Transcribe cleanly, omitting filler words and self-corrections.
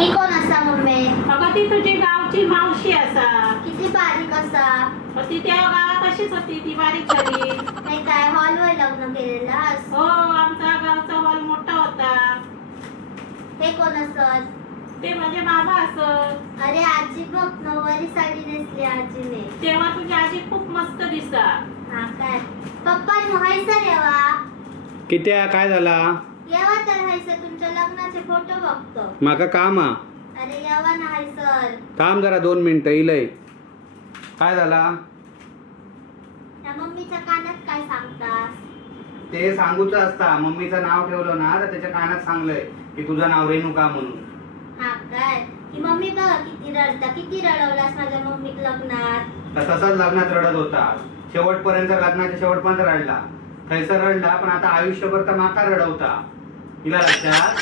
ही कोण असा मम्मी? अगं ती तुझी गावची मावशी असा. किती बारीक असा. मग ती त्या गावात कशीच होती, ती बारीक झाली. नाही काय हॉलवर लग्न केलेलास? हो, आमचा गावचा हॉल मोठा होता. हे कोण असत? ते माझे बाबा असत. अरे आजी बघ, नऊवारी साडी नेसली आजीने. तेव्हा तुझी आजी खूप मस्त दिसा. हा काय पप्पा हायसर येवा. किती काय झाला? येवा तर हायसर, तुमच्या लग्नाचे फोटो बघतो. माका काम हा. अरे येवा ना हायसर. थांब जरा 2 मिनिटं इलय. काय झाला? त्या मम्मीच्या कानात काय सांगतास? ते सांगूच असता. मम्मीचं नाव ठेवलं ना तर त्याच्या कानात सांगलंय की तुझं नाव रेणुका म्हणून. हा काय की मम्मी बघा किती रडता, किती रडवलास माझ्या मम्मीक लग्नात. तर तसंच लग्नात रडत होता. शेवटपर्यंत लग्नाच्या शेवटपर्यंत रडला. थैसर रडला, पण आता आयुष्यभर तर माका रडवता. तिला लक्षात